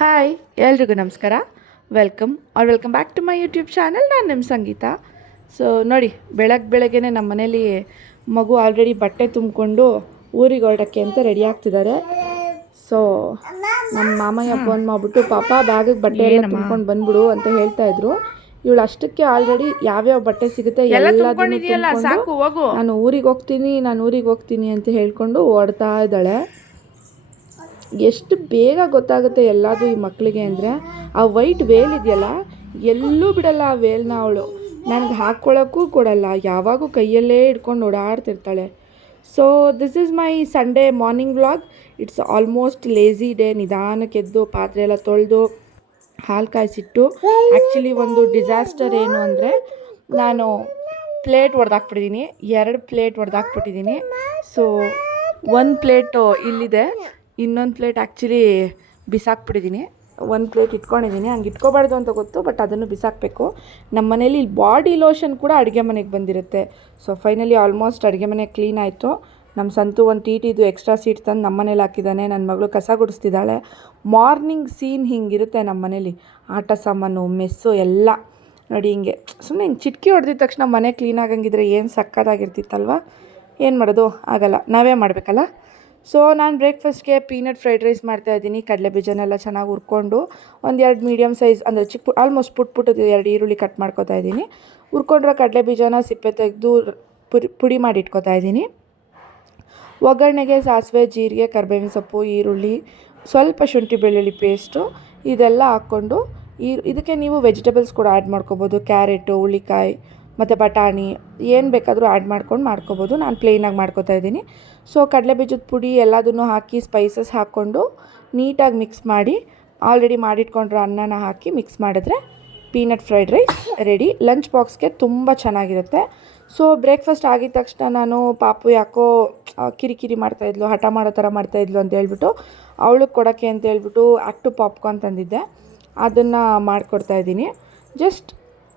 Hi ಎಲ್ರಿಗೂ ನಮಸ್ಕಾರ. Welcome back to my YouTube channel. ನಾನು ನಿಮ್ಮ ಸಂಗೀತ. ಸೊ ನೋಡಿ, ಬೆಳಗ್ಗೆ ನಮ್ಮ ಮನೇಲಿ ಮಗು ಆಲ್ರೆಡಿ ಬಟ್ಟೆ ತುಂಬಿಕೊಂಡು ಊರಿಗೆ ಹೊರಡೋಕ್ಕೆ ಅಂತ ರೆಡಿ ಆಗ್ತಿದ್ದಾರೆ. ಸೊ ನಮ್ಮ ಮಾಮಯ್ಯ ಫೋನ್ ಮಾಡಿಬಿಟ್ಟು, ಪಾಪ ಬ್ಯಾಗಿಗೆ ಬಟ್ಟೆ ಎಲ್ಲ ತುಂಬ್ಕೊಂಡು ಬಂದ್ಬಿಡು ಅಂತ ಹೇಳ್ತಾಯಿದ್ರು. ಇವಳು ಅಷ್ಟಕ್ಕೆ ಆಲ್ರೆಡಿ ಯಾವ್ಯಾವ ಬಟ್ಟೆ ಸಿಗುತ್ತೆ ಎಲ್ಲದನ್ನು ನಾನು ಊರಿಗೆ ಹೋಗ್ತೀನಿ ಅಂತ ಹೇಳ್ಕೊಂಡು ಓಡ್ತಾ ಇದ್ದಾಳೆ. ಎಷ್ಟು ಬೇಗ ಗೊತ್ತಾಗುತ್ತೆ ಎಲ್ಲದು ಈ ಮಕ್ಕಳಿಗೆ ಅಂದರೆ, ಆ ವೈಟ್ ವೇಲ್ ಇದೆಯಲ್ಲ, ಎಲ್ಲೂ ಬಿಡಲ್ಲ ಆ ವೇಲ್ನ ಅವಳು. ನನಗೆ ಹಾಕ್ಕೊಳ್ಳೋಕ್ಕೂ ಕೊಡಲ್ಲ, ಯಾವಾಗೂ ಕೈಯಲ್ಲೇ ಇಟ್ಕೊಂಡು ಓಡಾಡ್ತಿರ್ತಾಳೆ. So this is my Sunday morning vlog. It's almost lazy day. ನಿಧಾನಕ್ಕೆದ್ದು ಪಾತ್ರೆ ಎಲ್ಲ ತೊಳೆದು ಹಾಲು ಕಾಯಿಸಿಟ್ಟು, ಆ್ಯಕ್ಚುಲಿ ಒಂದು ಡಿಸಾಸ್ಟರ್ ಏನು ಅಂದರೆ, ನಾನು ಪ್ಲೇಟ್ ಒಡೆದಾಕ್ಬಿಟ್ಟಿದ್ದೀನಿ, 2 ಪ್ಲೇಟ್ ಒಡೆದಾಕ್ಬಿಟ್ಟಿದ್ದೀನಿ. ಸೊ 1 ಪ್ಲೇಟು ಇಲ್ಲಿದೆ, ಇನ್ನೊಂದು ಪ್ಲೇಟ್ ಆ್ಯಕ್ಚುಲಿ ಬಿಸಾಕ್ಬಿಟ್ಟಿದ್ದೀನಿ. 1 ಪ್ಲೇಟ್ ಇಟ್ಕೊಂಡಿದ್ದೀನಿ, ಹಂಗೆ ಇಟ್ಕೋಬಾರ್ದು ಅಂತ ಗೊತ್ತು, ಬಟ್ ಅದನ್ನು ಬಿಸಾಕಬೇಕು. ನಮ್ಮ ಮನೇಲಿ ಬಾಡಿ ಲೋಷನ್ ಕೂಡ ಅಡುಗೆ ಮನೆಗೆ ಬಂದಿರುತ್ತೆ. ಸೊ ಫೈನಲಿ ಆಲ್ಮೋಸ್ಟ್ ಅಡುಗೆ ಮನೆ ಕ್ಲೀನ್ ಆಯಿತು. ನಮ್ಮ ಸಂತು ಒಂದು ಟಿ.ಟಿದು ಎಕ್ಸ್ಟ್ರಾ ಸೀಟ್ ತಂದು ನಮ್ಮ ಮನೇಲಿ ಹಾಕಿದ್ದಾನೆ. ನನ್ನ ಮಗಳು ಕಸ ಗುಡಿಸ್ತಿದ್ದಾಳೆ. ಮಾರ್ನಿಂಗ್ ಸೀನ್ ಹಿಂಗಿರುತ್ತೆ ನಮ್ಮ ಮನೇಲಿ. ಆಟ ಸಾಮಾನು, ಮೆಸ್ಸು ಎಲ್ಲ ನೋಡಿ ಹಿಂಗೆ ಸುಮ್ಮನೆ ಹಿಂಗೆ ಚಿಟಕಿ ಹೊಡೆದಿದ ತಕ್ಷಣ ಮನೆ ಕ್ಲೀನ್ ಆಗಂಗಿದ್ರೆ ಏನು ಸಕ್ಕತ್ತಾಗಿರ್ತಿತ್ತಲ್ವ. ಏನು ಮಾಡೋದು, ಆಗಲ್ಲ, ನಾವೇ ಮಾಡಬೇಕಲ್ಲ. ಸೊ ನಾನು ಬ್ರೇಕ್ಫಾಸ್ಟ್ಗೆ ಪೀನಟ್ ಫ್ರೈಡ್ ರೈಸ್ ಮಾಡ್ತಾಯಿದ್ದೀನಿ. ಕಡಲೆ ಬೀಜನೆಲ್ಲ ಚೆನ್ನಾಗಿ ಹುರ್ಕೊಂಡು ಒಂದು 2 ಮೀಡಿಯಮ್ ಸೈಜ್ ಅಂದರೆ ಆಲ್ಮೋಸ್ಟ್ ಪುಟ್ಟದು 2 ಈರುಳ್ಳಿ ಕಟ್ ಮಾಡ್ಕೊತಾ ಇದ್ದೀನಿ. ಹುರ್ಕೊಂಡಿರೋ ಕಡಲೆ ಬೀಜನ ಸಿಪ್ಪೆ ತೆಗೆದು ಪುಡಿ ಮಾಡಿ ಇಟ್ಕೊತಾ ಇದ್ದೀನಿ. ಒಗ್ಗರಣೆಗೆ ಸಾಸಿವೆ, ಜೀರಿಗೆ, ಕರಿಬೇವಿನ ಸೊಪ್ಪು, ಈರುಳ್ಳಿ, ಸ್ವಲ್ಪ ಶುಂಠಿ ಬೆಳ್ಳುಳ್ಳಿ ಪೇಸ್ಟು ಇದೆಲ್ಲ ಹಾಕ್ಕೊಂಡು ಇದಕ್ಕೆ ನೀವು ವೆಜಿಟೇಬಲ್ಸ್ ಕೂಡ ಆ್ಯಡ್ ಮಾಡ್ಕೊಬೋದು. ಕ್ಯಾರೆಟು, ಹುಳ್ಳಿಕಾಯಿ ಮತ್ತು ಬಟಾಣಿ ಏನು ಬೇಕಾದರೂ ಆ್ಯಡ್ ಮಾಡ್ಕೊಬೋದು. ನಾನು ಪ್ಲೇನಾಗಿ ಮಾಡ್ಕೊತಾ ಇದ್ದೀನಿ. ಸೊ ಕಡಲೆ ಬೀಜದ ಪುಡಿ ಎಲ್ಲದನ್ನು ಹಾಕಿ ಸ್ಪೈಸಸ್ ಹಾಕ್ಕೊಂಡು ನೀಟಾಗಿ ಮಿಕ್ಸ್ ಮಾಡಿ, ಆಲ್ರೆಡಿ ಮಾಡಿಟ್ಕೊಂಡ್ರೆ ಅನ್ನನ ಹಾಕಿ ಮಿಕ್ಸ್ ಮಾಡಿದ್ರೆ peanut fried rice ready. Lunch ಬಾಕ್ಸ್ಗೆ ತುಂಬ ಚೆನ್ನಾಗಿರುತ್ತೆ. ಸೊ ಬ್ರೇಕ್ಫಾಸ್ಟ್ ಆಗಿದ ತಕ್ಷಣ ನಾನು ಪಾಪು ಯಾಕೋ ಕಿರಿಕಿರಿ ಮಾಡ್ತಾಯಿದ್ಲು, ಹಠ ಮಾಡೋ ಥರ ಮಾಡ್ತಾಯಿದ್ಲು ಅಂತ ಹೇಳ್ಬಿಟ್ಟು ಅವಳಿಗೆ ಕೊಡೋಕ್ಕೆ ಅಂತ ಹೇಳ್ಬಿಟ್ಟು ಆ್ಯಕ್ಟು ಪಾಪ್ಕಾರ್ನ್ ತಂದಿದ್ದೆ, ಅದನ್ನು ಮಾಡಿಕೊಡ್ತಾಯಿದ್ದೀನಿ. ಜಸ್ಟ್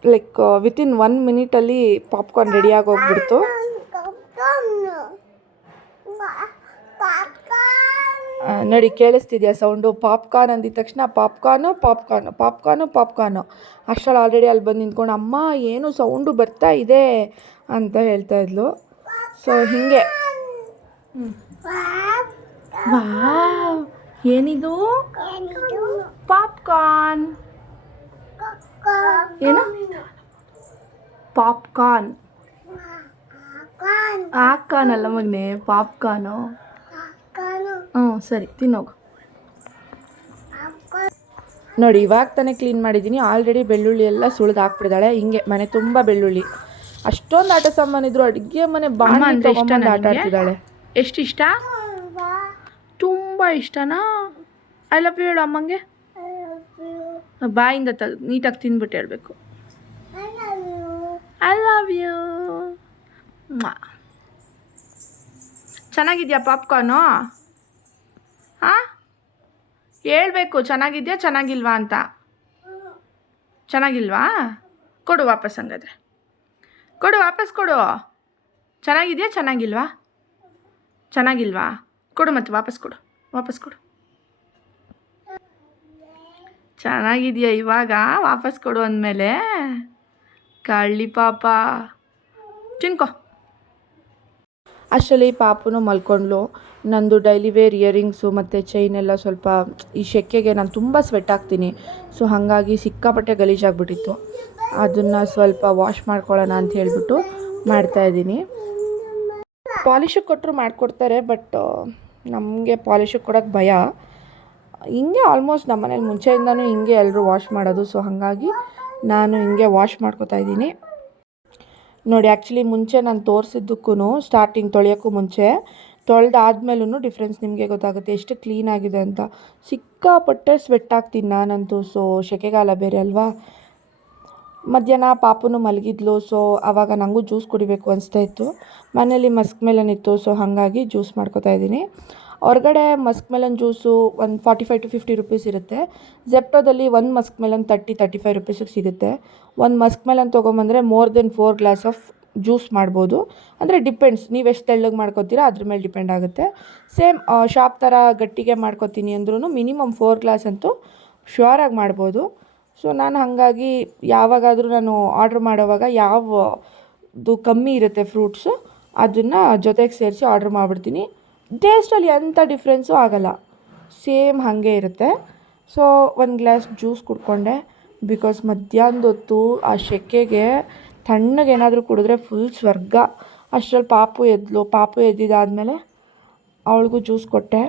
ಲೈಕ್ ವಿತಿನ್ 1 ಮಿನಿಟಲ್ಲಿ ಪಾಪ್ಕಾರ್ನ್ ರೆಡಿಯಾಗಿ ಹೋಗ್ಬಿಡ್ತು. ನೋಡಿ, ಕೇಳಿಸ್ತಿದೆಯಾ ಸೌಂಡು? ಪಾಪ್ಕಾರ್ನ್ ಅಂದಿದ ತಕ್ಷಣ ಪಾಪ್ಕಾರ್ನು ಅಷ್ಟರಲ್ಲಿ ಆಲ್ರೆಡಿ ಅಲ್ಲಿ ಬಂದು ನಿಂತ್ಕೊಂಡು, ಅಮ್ಮ ಏನು ಸೌಂಡು ಬರ್ತಾ ಇದೆ ಅಂತ ಹೇಳ್ತಾ ಇದ್ಲು. ಸೊ ಹೀಗೆ ವಾವ್, ಏನಿದು? ಪಾಪ್ಕಾರ್ನ್. ಏನು? ಪಾಪ್ಕಾರ್ನ್ ಅಲ್ಲ ಮಗನೆ, ಪಾಪ್ಕಾರ್ನು. ಸರಿ, ತಿನ್ನೋಗು. ನೋಡಿ, ಇವಾಗ ತಾನೇ ಕ್ಲೀನ್ ಮಾಡಿದ್ದೀನಿ. ಆಲ್ರೆಡಿ ಬೆಳ್ಳುಳ್ಳಿ ಎಲ್ಲ ಸುಳಿದು ಹಾಕ್ಬಿಟ್ಟಿದ್ದಾಳೆ. ಹಿಂಗೆ ಮನೆ ತುಂಬ ಬೆಳ್ಳುಳ್ಳಿ. ಅಷ್ಟೊಂದು ಆಟ ಸಾಮಾನಿದ್ರು ಅಡುಗೆ ಮನೆ ಬಾಣ ಅಂತ ಆಟ ಆಡ್ತಿದ್ದಾಳೆ. ಎಷ್ಟು ಇಷ್ಟ? ತುಂಬ ಇಷ್ಟನಾ? ಐ ಲವ್ ಯು ಹೇಳು ಅಮ್ಮಂಗೆ. ಬಾಯಿಂದ ನೀಟಾಗಿ ತಿಂದ್ಬಿಟ್ಟು ಹೇಳಬೇಕು, ಐ ಲವ್ ಯು. ಚೆನ್ನಾಗಿದೆಯಾ ಪಾಪ್ಕಾರ್ನು? ಹಾಂ, ಹೇಳ್ಬೇಕು ಚೆನ್ನಾಗಿದೆಯಾ ಚೆನ್ನಾಗಿಲ್ವಾ ಅಂತ. ಚೆನ್ನಾಗಿಲ್ವಾ? ಕೊಡು ವಾಪಸ್, ಹಂಗಾದ್ರೆ ಕೊಡು, ವಾಪಸ್ ಕೊಡು. ಚೆನ್ನಾಗಿದೆಯಾ ಚೆನ್ನಾಗಿಲ್ವಾ? ಕೊಡು ಮತ್ತೆ, ವಾಪಸ್ ಕೊಡು. ಚೆನ್ನಾಗಿದೆಯಾ ಇವಾಗ? ವಾಪಸ್ ಕೊಡು ಅಂದಮೇಲೆ ಕಳ್ಳಿ ಪಾಪ, ತಿನ್ಕೊ. ಅಷ್ಟರಲ್ಲಿ ಪಾಪುನು ಮಲ್ಕೊಂಡ್ಲು. ನಂದು ಡೈಲಿ ವೇರ್ ಇಯರಿಂಗ್ಸು ಮತ್ತು ಚೈನ್ ಎಲ್ಲ ಸ್ವಲ್ಪ ಈ ಸೆಕೆಗೆ ನಾನು ತುಂಬ ಸ್ವೆಟ್ ಆಗ್ತೀನಿ. ಸೊ ಹಾಗಾಗಿ ಸಿಕ್ಕಾಪಟ್ಟೆ ಗಲೀಜಾಗ್ಬಿಟ್ಟಿತ್ತು. ಅದನ್ನು ಸ್ವಲ್ಪ ವಾಶ್ ಮಾಡ್ಕೊಳ್ಳೋಣ ಅಂತ ಹೇಳ್ಬಿಟ್ಟು ಮಾಡ್ತಾಯಿದ್ದೀನಿ. ಪಾಲಿಶಿಗೆ ಕೊಟ್ಟರು ಮಾಡಿಕೊಡ್ತಾರೆ, ಬಟ್ ನಮಗೆ ಪಾಲಿಶಿಗೆ ಕೊಡೋಕ್ಕೆ ಭಯ. ಹಿಂಗೆ ಆಲ್ಮೋಸ್ಟ್ ನಮ್ಮ ಮನೇಲಿ ಮುಂಚೆಯಿಂದನೂ ಹಿಂಗೆ ಎಲ್ಲರೂ ವಾಶ್ ಮಾಡೋದು. ಸೊ ಹಾಗಾಗಿ ನಾನು ಹಿಂಗೆ ವಾಶ್ ಮಾಡ್ಕೊತಾ ಇದ್ದೀನಿ. ನೋಡಿ, ಆ್ಯಕ್ಚುಲಿ ಮುಂಚೆ ನಾನು ತೋರಿಸಿದ್ದಕ್ಕೂ ಸ್ಟಾರ್ಟಿಂಗ್ ತೊಳೆಯೋಕ್ಕೂ ಮುಂಚೆ ತೊಳೆದಾದ್ಮೇಲೂ ಡಿಫ್ರೆನ್ಸ್ ನಿಮಗೆ ಗೊತ್ತಾಗುತ್ತೆ ಎಷ್ಟು ಕ್ಲೀನಾಗಿದೆ ಅಂತ. ಸಿಕ್ಕಾಪಟ್ಟೆ ಸ್ವೆಟ್ ಆಗ್ತೀನಿ ನಾನಂತೂ. ಸೊ ಸೆಕೆಗಾಲ ಬೇರೆ ಅಲ್ವಾ. ಮಧ್ಯಾಹ್ನ ಪಾಪುನು ಮಲಗಿದ್ಲು. ಸೊ ಆವಾಗ ನನಗೂ ಜ್ಯೂಸ್ ಕುಡಿಬೇಕು ಅನಿಸ್ತಾ ಇತ್ತು. ಮನೇಲಿ ಮಸ್ಕ್ ಮೆಲನ್ ಇತ್ತು. ಸೊ ಹಾಗಾಗಿ ಜ್ಯೂಸ್ ಮಾಡ್ಕೊತಾ ಇದ್ದೀನಿ. ಹೊರಗಡೆ ಮಸ್ಕ್ ಮೆಲನ್ ಜ್ಯೂಸು ಒಂದು 45 to 50 ರುಪೀಸ್ ಇರುತ್ತೆ. ಝೆಪ್ಟೋದಲ್ಲಿ 1 ಮಸ್ಕ್ ಮೆಲನ್ 35 ರುಪೀಸಿಗೆ ಸಿಗುತ್ತೆ. 1 ಮಸ್ಕ್ ಮೆಲನ್ ತೊಗೊಂಬಂದರೆ more than 4 glass of juice ಮಾಡ್ಬೋದು. ಅಂದರೆ ಡಿಪೆಂಡ್ಸ್, ನೀವು ಎಷ್ಟು ತೆಳ್ಳಗೆ ಮಾಡ್ಕೊತೀರಾ ಅದ್ರ ಮೇಲೆ ಡಿಪೆಂಡ್ ಆಗುತ್ತೆ. ಸೇಮ್ ಶಾಪ್ ಥರ ಗಟ್ಟಿಗೆ ಮಾಡ್ಕೊತೀನಿ ಅಂದ್ರೂ ಮಿನಿಮಮ್ 4 ಗ್ಲಾಸ್ ಅಂತೂ ಶ್ಯೂರಾಗಿ ಮಾಡ್ಬೋದು. ಸೊ ನಾನು ಹಾಗಾಗಿ ಯಾವಾಗಾದರೂ ನಾನು ಆರ್ಡ್ರ್ ಮಾಡೋವಾಗ ಯಾವುದು ಕಮ್ಮಿ ಇರುತ್ತೆ ಫ್ರೂಟ್ಸು ಅದನ್ನು ಜೊತೆಗೆ ಸೇರಿಸಿ ಆರ್ಡ್ರ್ ಮಾಡಿಬಿಡ್ತೀನಿ. ಟೇಸ್ಟಲ್ಲಿ ಎಂಥ ಡಿಫ್ರೆನ್ಸು ಆಗೋಲ್ಲ, ಸೇಮ್ ಹಾಗೆ ಇರುತ್ತೆ. ಸೊ ಒಂದು ಗ್ಲಾಸ್ ಜ್ಯೂಸ್ ಕುಡ್ಕೊಂಡೆ, ಬಿಕಾಸ್ ಮಧ್ಯಾಹ್ನದ ಹೊತ್ತು ಆ ಸೆಕೆಗೆ ತಣ್ಣಗೇನಾದರೂ ಕುಡಿದ್ರೆ ಫುಲ್ ಸ್ವರ್ಗ. ಅಷ್ಟರಲ್ಲಿ ಪಾಪು ಎದ್ದಿದ್ದಾದಮೇಲೆ ಅವಳಿಗೂ ಜ್ಯೂಸ್ ಕೊಟ್ಟೆ.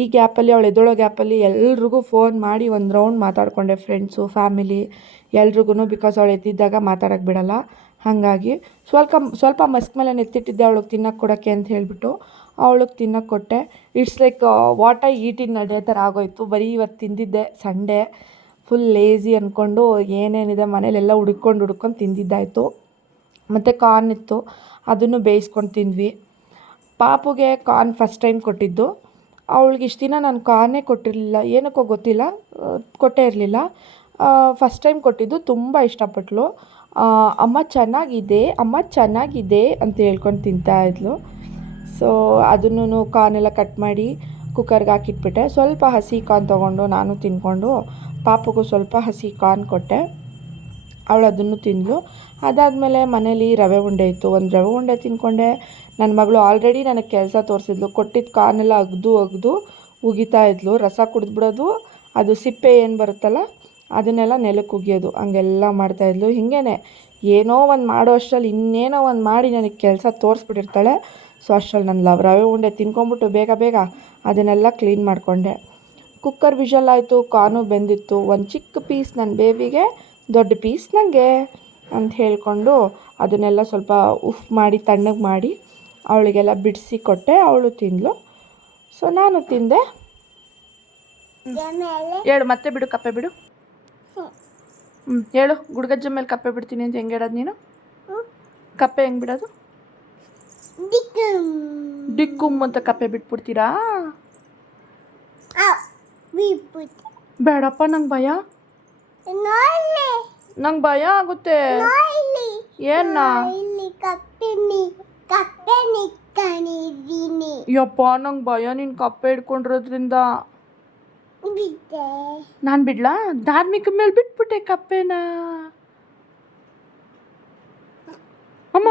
ಈ ಗ್ಯಾಪಲ್ಲಿ ಅವಳು ಎದ್ದೊಳೋ ಗ್ಯಾಪಲ್ಲಿ ಎಲ್ರಿಗೂ ಫೋನ್ ಮಾಡಿ ಒಂದು ರೌಂಡ್ ಮಾತಾಡಿಕೊಂಡೆ, ಫ್ರೆಂಡ್ಸು, ಫ್ಯಾಮಿಲಿ ಎಲ್ರಿಗೂ. ಬಿಕಾಸ್ ಅವಳು ಎದ್ದಿದ್ದಾಗ ಮಾತಾಡೋಕ್ಕೆ ಬಿಡೋಲ್ಲ. ಹಾಗಾಗಿ ಸ್ವಲ್ಪ ಮಸ್ಕ್ ಮೇಲೆ ಎತ್ತಿಟ್ಟಿದ್ದೆ ಅವಳಿಗೆ ತಿನ್ನೋಕ್ಕೆ ಕೊಡೋಕ್ಕೆ ಅಂತ ಹೇಳಿಬಿಟ್ಟು ಅವಳಿಗೆ ತಿನ್ನೋಕ್ಕೆ ಕೊಟ್ಟೆ. It's like what I eat in a day ಥರ ಆಗೋಯ್ತು. ಬರೀ ಇವತ್ತು ತಿಂದಿದ್ದೆ, ಸಂಡೇ ಫುಲ್ ಲೇಝಿ ಅಂದ್ಕೊಂಡು ಏನೇನಿದೆ ಮನೇಲೆಲ್ಲ ಹುಡ್ಕೊಂಡು ತಿಂದಿದ್ದಾಯಿತು. ಮತ್ತು ಕಾರ್ನ್ ಇತ್ತು, ಅದನ್ನು ಬೇಯಿಸ್ಕೊಂಡು ತಿಂದ್ವಿ. ಪಾಪುಗೆ ಕಾರ್ನ್ ಫಸ್ಟ್ ಟೈಮ್ ಕೊಟ್ಟಿದ್ದು. ಅವಳಿಗೆ ಇಷ್ಟು ದಿನ ನಾನು ಕಾರ್ನೇ ಕೊಟ್ಟಿರಲಿಲ್ಲ, ಏನಕ್ಕೋ ಗೊತ್ತಿಲ್ಲ, ಕೊಟ್ಟೇ ಇರಲಿಲ್ಲ. ಫಸ್ಟ್ ಟೈಮ್ ಕೊಟ್ಟಿದ್ದು, ತುಂಬ ಇಷ್ಟಪಟ್ಟಳು. ಅಮ್ಮ ಚೆನ್ನಾಗಿದೆ ಅಂತ ಹೇಳ್ಕೊಂಡು ತಿಂತಾಯಿದ್ಲು. ಸೊ ಅದನ್ನು ಕಾರ್ನೆಲ್ಲ ಕಟ್ ಮಾಡಿ ಕುಕ್ಕರ್ಗೆ ಹಾಕಿಟ್ಬಿಟ್ಟೆ. ಸ್ವಲ್ಪ ಹಸಿ ಕಾರ್ನ್ ತೊಗೊಂಡು ನಾನು ತಿಂದ್ಕೊಂಡು ಪಾಪುಗೂ ಸ್ವಲ್ಪ ಹಸಿ ಕಾರ್ನ್ ಕೊಟ್ಟೆ. ಅವಳು ಅದನ್ನು ತಿಂದಳು. ಅದಾದಮೇಲೆ ಮನೇಲಿ ರವೆ ಉಂಡೆ ಇತ್ತು, ಒಂದು ರವೆ ಉಂಡೆ ತಿಂದ್ಕೊಂಡೆ. ನನ್ನ ಮಗಳು ಆಲ್ರೆಡಿ ನನಗೆ ಕೆಲಸ ತೋರಿಸಿದ್ಲು. ಕೊಟ್ಟಿದ್ದ ಕಾರ್ನೆಲ್ಲ ಅಗ್ದು ಉಗಿತಾ ಇದ್ಲು. ರಸ ಕುಡಿದ್ಬಿಡೋದು, ಅದು ಸಿಪ್ಪೆ ಏನು ಬರುತ್ತಲ್ಲ ಅದನ್ನೆಲ್ಲ ನೆಲಕ್ಕೆ ಉಗಿಯೋದು, ಹಂಗೆಲ್ಲ ಮಾಡ್ತಾಯಿದ್ಲು. ಹಿಂಗೇ ಏನೋ ಒಂದು ಮಾಡೋ ಅಷ್ಟರಲ್ಲಿ ಇನ್ನೇನೋ ಒಂದು ಮಾಡಿ ನನಗೆ ಕೆಲಸ ತೋರಿಸ್ಬಿಟ್ಟಿರ್ತಾಳೆ. ಸೊ ಅಷ್ಟರಲ್ಲಿ ನಾನು ರವೆ ಉಂಡೆ ತಿನ್ಕೊಂಬಿಟ್ಟು ಬೇಗ ಅದನ್ನೆಲ್ಲ ಕ್ಲೀನ್ ಮಾಡಿಕೊಂಡೆ. ಕುಕ್ಕರ್ ವಿಷಲ್ ಆಯಿತು, ಕಾರ್ನು ಬೆಂದಿತ್ತು. ಒಂದು ಚಿಕ್ಕ ಪೀಸ್ ನನ್ನ ಬೇಬಿಗೆ, ದೊಡ್ಡ ಪೀಸ್ ನನಗೆ ಅಂತ ಹೇಳಿಕೊಂಡು ಅದನ್ನೆಲ್ಲ ಸ್ವಲ್ಪ ಮಾಡಿ ತಣ್ಣಗೆ ಮಾಡಿ ಅವಳಿಗೆಲ್ಲ ಬಿಡಿಸಿ ಕೊಟ್ಟೆ. ಅವಳು ತಿಂದಳು. ಸೊ ನಾನು ತಿಂದೆ. ಹೇಳು, ಮತ್ತೆ ಬಿಡು, ಕಪ್ಪೆ ಬಿಡು. ಹೇಳು, ಗುಡ್ಗಜ್ಜ ಮೇಲೆ ಕಪ್ಪೆ ಬಿಡ್ತೀನಿ ಅಂತ ಹೆಂಗೆ ಹೇಳೋದು ನೀನು? ಕಪ್ಪೆ ಹೆಂಗೆ ಬಿಡೋದು? ಡಿಕ್ಕುಮ್ ಅಂತ ಕಪ್ಪೆ ಬಿಟ್ಬಿಡ್ತೀರಾ? ಬೇಡಪ್ಪ, ನಂಗೆ ಭಯ ಆಗುತ್ತೆ. ಏನ ಯಪ್ಪ, ನಂಗೆ ಭಯ ನೀನು ಕಪ್ಪೆ ಹಿಡ್ಕೊಂಡಿರೋದ್ರಿಂದ. ನಾನು ಬಿಡ್ಲಾ? ಧಾರ್ಮಿಕ ಮೇಲೆ ಬಿಟ್ಬಿಟ್ಟೆ ಕಪ್ಪೆನ. ಅಮ್ಮ,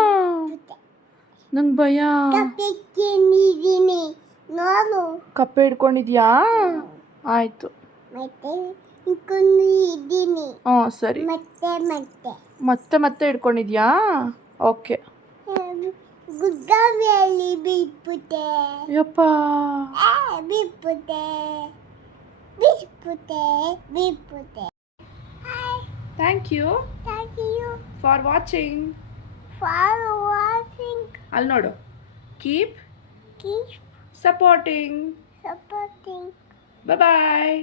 ನಂಗೆ ಭಯ. ಕಪ್ಪೆ ಹಿಡ್ಕೊಂಡಿದ್ಯಾ? ಆಯಿತು, ಹಾಂ ಸರಿ. ಮತ್ತೆ ಹಿಡ್ಕೊಂಡಿದ್ಯಾ? ಓಕೆ. ಯಪ್ಪ, ಥ್ಯಾಂಕ್ ಯು ಫಾರ್ ವಾಚಿಂಗ್. ಅಲ್ಲಿ ನೋಡು, ಕೀಪ್ ಸಪೋರ್ಟಿಂಗ್. Bye bye.